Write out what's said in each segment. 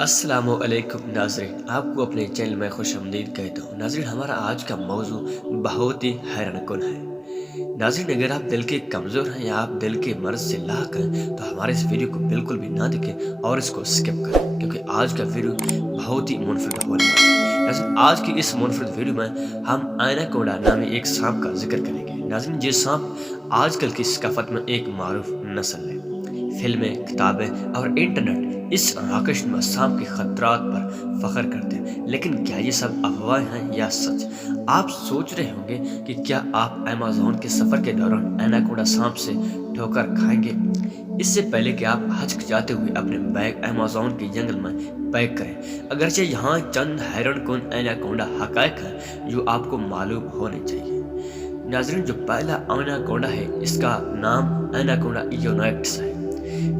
السلام علیکم ناظرین، آپ کو اپنے چینل میں خوش آمدید کہتا ہوں۔ ناظرین، ہمارا آج کا موضوع بہت ہی حیران کن ہے۔ ناظرین، اگر آپ دل کے کمزور ہیں یا آپ دل کے مرض سے لاحق ہیں تو ہمارے اس ویڈیو کو بالکل بھی نہ دیکھیں اور اس کو سکپ کریں، کیونکہ آج کا ویڈیو بہت ہی منفرد ہونے والا ہے۔ ناظرین، آج کی اس منفرد ویڈیو میں ہم ایناکونڈا نامی ایک سانپ کا ذکر کریں گے۔ ناظرین، یہ سانپ آج کل کی ثقافت میں ایک معروف نسل ہے۔ فلمیں، کتابیں اور انٹرنیٹ اس راکشنما سانپ کے خطرات پر فخر کرتے ہیں، لیکن کیا یہ سب افواہیں ہیں یا سچ؟ آپ سوچ رہے ہوں گے کہ کیا آپ ایمیزون کے سفر کے دوران ایناکونڈا سانپ سے ٹھوکر کھائیں گے؟ اس سے پہلے کہ آپ ہچکچاتے ہوئے اپنے بیگ ایمیزون کے جنگل میں پیک کریں، اگرچہ یہاں چند حیران کن ایناکونڈا حقائق ہیں جو آپ کو معلوم ہونے چاہیے۔ ناظرین، جو پہلا ایناکونڈا ہے اس کا نام ایناکونڈا یونائٹس ہے۔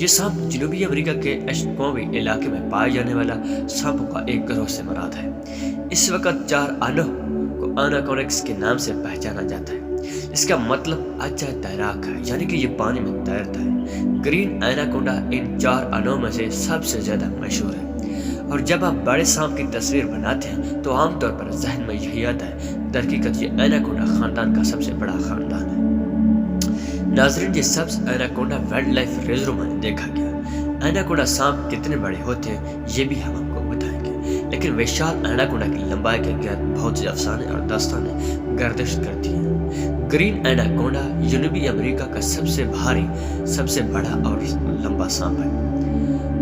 یہ سانپ جنوبی امریکہ کے اشکووی علاقے میں پائے جانے والا سانپوں کا ایک گروہ سے مراد ہے۔ اس وقت 4 انوہ کو ایناکونڈکس کے نام سے پہچانا جاتا ہے۔ اس کا مطلب اچھا تیراک ہے، یعنی کہ یہ پانی میں تیرتا ہے۔ گرین ایناکونڈا ان 4 انووں میں سے سب سے زیادہ مشہور ہے، اور جب آپ بڑے سانپ کی تصویر بناتے ہیں تو عام طور پر ذہن میں یہی آتا ہے۔ درحقیقت یہ ایناکونڈا خاندان کا سب سے بڑا خاندان ہے۔ ناظرین، یہ سبز ایناکونڈا وائلڈ لائف ریزرو میں دیکھا گیا۔ ایناکونڈا سانپ کتنے بڑے ہوتے ہیں یہ بھی ہم آپ کو بتائیں گے، لیکن وشال ایناکونڈا کی لمبائی کے گرد بہت سے افسانے اور داستانیں گردش کرتی ہیں۔ گرین ایناکونڈا جنوبی امریکہ کا سب سے بھاری، سب سے بڑا اور لمبا سانپ ہے۔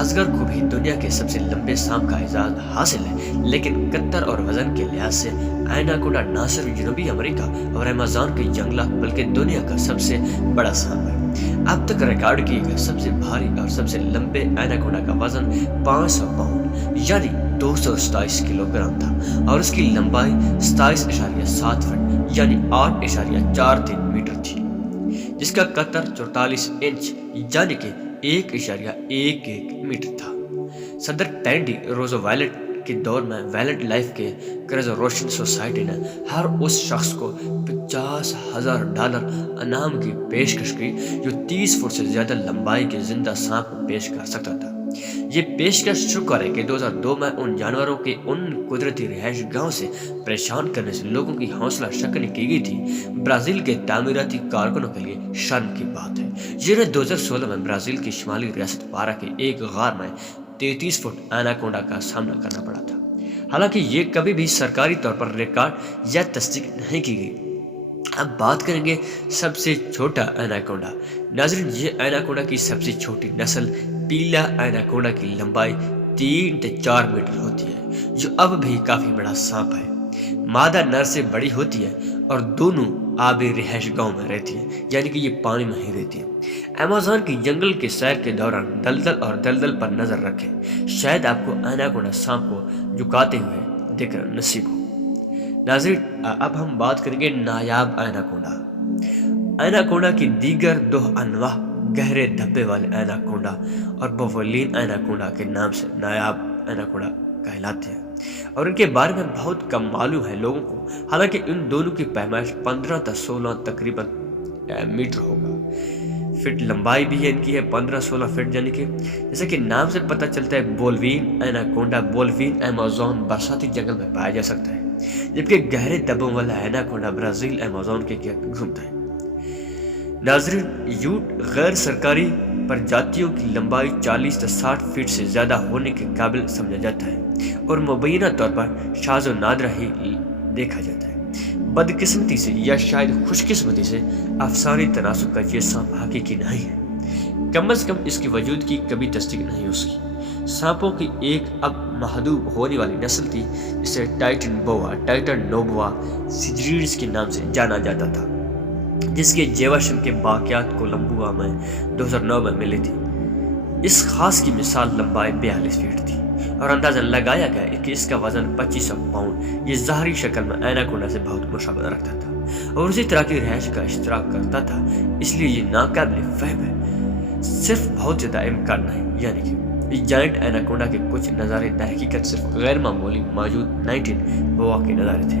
ازگر کو بھی دنیا کے سب سے لمبے سانپ کا اعزاز حاصل ہے، لیکن قطر اور وزن کے لحاظ سے ایناکونڈا نہ صرف جنوبی امریکہ اور ایمیزون کے جنگلات بلکہ دنیا کا سب سے بڑا سانپ ہے۔ اب تک ریکارڈ کیے گئے سب سے بھاری اور سب سے لمبے ایناکونڈا کا وزن 500 پاؤنڈ یعنی 227 کلو گرام تھا، اور اس کی لمبائی 27.7 فٹ یعنی 8.43 میٹر تھی، جس کا قطر 44 انچ یعنی کہ 1.11 میٹر تھا۔ صدر ٹینڈی روزویلٹ کے دور میں وائلڈ لائف کے کنزرویشن سوسائٹی نے ہر اس شخص کو $50,000 انعام کی پیشکش کی جو 30 فٹ سے زیادہ لمبائی کے زندہ سانپ کو پیش کر سکتا تھا۔ یہ پیشکش شکر ہے کہ 2002 میں ان جانوروں کے ان قدرتی رہائش گاہوں سے پریشان کرنے سے لوگوں کی حوصلہ شکنی کی گئی تھی۔ برازیل کے تعمیراتی کارکنوں کے لیے شرم کی بات ہے، جنہیں 2016 میں برازیل کی شمالی ریاست پارا کے ایک غار میں 33 فٹ ایناکونڈا کا سامنا کرنا پڑا تھا، حالانکہ یہ کبھی بھی سرکاری طور پر ریکارڈ یا تصدیق نہیں کی گئی۔ اب بات کریں گے سب سے چھوٹا ایناکونڈا۔ ناظرین، یہ ایناکونڈا کی سب سے چھوٹی نسل پیلا ایناکونڈا کی لمبائی 3 سے 4 میٹر ہوتی ہے، جو اب بھی کافی بڑا سانپ ہے۔ مادہ نر سے بڑی ہوتی ہے اور دونوں آبی رہائش گاہوں میں رہتی ہے، یعنی کہ یہ پانی میں ہی رہتی ہے۔ ایمیزون کی جنگل کے سیر کے دوران دلدل اور دلدل پر نظر رکھیں، شاید آپ کو ایناکونڈا سانپ کو جھکاتے ہوئے دیکھنا نصیب ہو۔ ناظرین، اب ہم بات کریں گے نایاب ایناکونڈا۔ ایناکونڈا کی دیگر 2 انواع گہرے دھبے والے ایناکونڈا اور بوولین ایناکونڈا کے نام سے نایاب ایناکونڈا کہلاتے ہیں، اور ان کے بارے میں بہت کم معلوم ہے لوگوں کو، حالانکہ ان دونوں کی پیمائش 15 تا 16 تقریباً میٹر ہوگا۔ فٹ لمبائی بھی ہے ان کی ہے 15-16 فٹ، یعنی کہ جیسا کہ نام سے پتہ چلتا ہے بولوین ایناکونڈا بولوین ایمیزون برساتی جنگل میں پایا جا سکتا ہے، جبکہ گہرے دبوں والا ایناکونڈا برازیل ایمیزون کے گرد گھومتا ہے۔ ناظرین، یوٹ غیر سرکاری پرجاتیوں کی لمبائی 40 سے 60 فٹ سے زیادہ ہونے کے قابل سمجھا جاتا ہے، اور مبینہ طور پر شاذ و نادر ہی دیکھا جاتا ہے۔ بدقسمتی سے یا شاید خوش قسمتی سے افسانوی تناسب کا یہ سانپ حقیقی نہیں ہے، کم از کم اس کے وجود کی کبھی تصدیق نہیں ہو سکی۔ سانپوں کی ایک اب محدود ہونے والی نسل تھی جسے ٹائٹن نوبوا سیجریڈس کے نام سے جانا جاتا تھا، جس کے جیواشن کے باقیات کولمبوا میں 2009 میں ملے تھے۔ اس خاص کی مثال لمبائی 42 فٹ تھی، اور اندازہ لگایا گیا کہ اس کا وزن 2500 پاؤنڈ۔ یہ ظاہری شکل میں ایناکونڈا سے بہت مشابہت رکھتا تھا اور اسی طرح کی رہائش کا اشتراک کرتا تھا، اس لیے یہ ناقابل فہم ہے، صرف بہت زیادہ امکان نہیں۔ یعنی کہ جائنٹ ایناکونڈا کے کچھ نظارے در حقیقت صرف غیر معمولی موجود 19 بوا کے نظارے تھے۔